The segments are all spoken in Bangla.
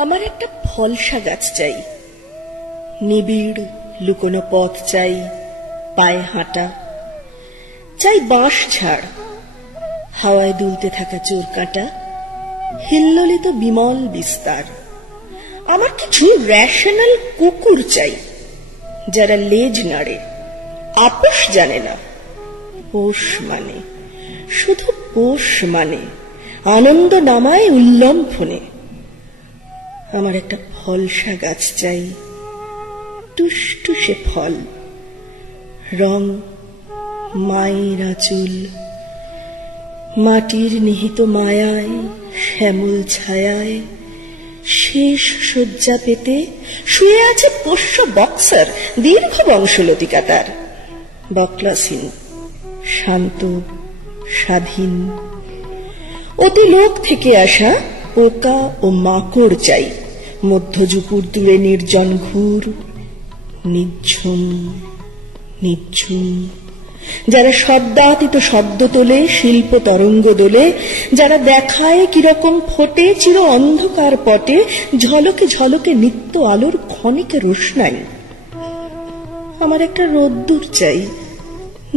আমার একটা ফলসা গাছ চাই, নিবিড় লুকোনো পথ চাই, পায়ে হাঁটা চাই, বাঁশ ঝাড়, হাওয়ায় দুলতে থাকা চোর কাঁটা, হিল্লোলিত বিমল বিস্তার। আমার কিছু রেশনাল কুকুর চাই, যারা লেজ নাড়ে, আপোষ জানে না, পোষ মানে, শুধু পোষ মানে, আনন্দ নামায় উল্লম্ফনে। আমার একটা ফলসা গাছ চাই, টুসটুসে ফল, রং মায়ের আঁচল, মাটির নিহিত মায়ায়, শ্যামল ছায়ায় শেষ শয্যা পেতে শুয়ে আছে পোষ্য বক্সার, দীর্ঘ বংশলতিকা তার, বকলাসীন, শান্ত, স্বাধীন। অতি লোক থেকে আসা পোকা ও মাকড় চাই, মধ্যযুপুর দূরে নির্জন ঘুর, নিঝুম নিঝুম, যারা সদ্যাতীত শব্দ তোলে, শিল্প তরঙ্গ দোলে, যারা দেখায় কিরকম ফোটে চির অন্ধকার পটে, ঝলকে ঝলকে নিত্য আলোর ক্ষণিকে রোশনাই। আমার একটা রোদ্দুর চাই,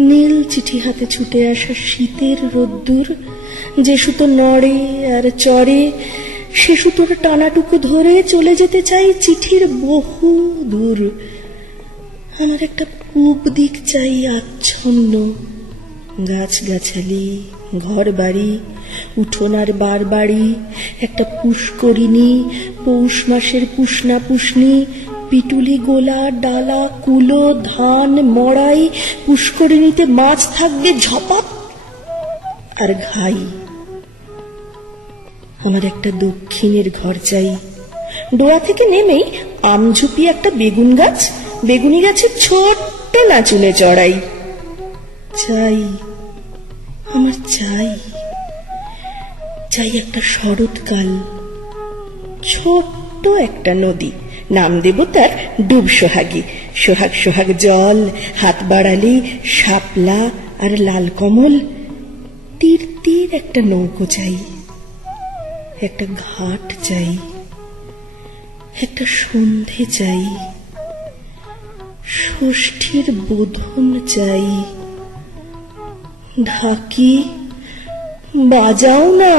নীল চিঠি হাতে ছুটে আসা শীতের রোদ্দুর, যে সুতো নড়ে আর চড়ে, সে সুতোর টানাটুকু ধরে চলে যেতে চাই চিঠির বহু দূর। আমার একটা পূব দিক চাই আচ্ছন্ন, গাছগাছালি, ঘর বাড়ি, উঠোন আর বার বাড়ি, একটা পুষ্করিণী, পৌষ মাসের পুষ্ণা পুষ্ণি, পিটুলি গোলা, ডালা, কুলো, ধান, মড়াই, পুষ্করিণীতে মাছ থাকবে ঝপাত আর ঘাই। আমার একটা দক্ষিণের ঘর চাই, ডোয়া থেকে নেমেই আমঝুপি একটা বেগুন গাছ, বেগুনি গাছের ছোট্ট নাচুনে চড়াই। চাই, আমার চাই, চাই একটা শরৎকাল, ছোট্ট একটা নদী, নাম দেব তার ডুব সোহাগী, সোহাগ সোহাগ জল, হাত বাড়ালি শাপলা আর লাল কমল। তীর তীর একটা নৌকো চাই, একটা ঘাট চাই, একটা সন্ধে চাই, ষষ্ঠীর বোধন চাই। ঢাকি বাজাও না।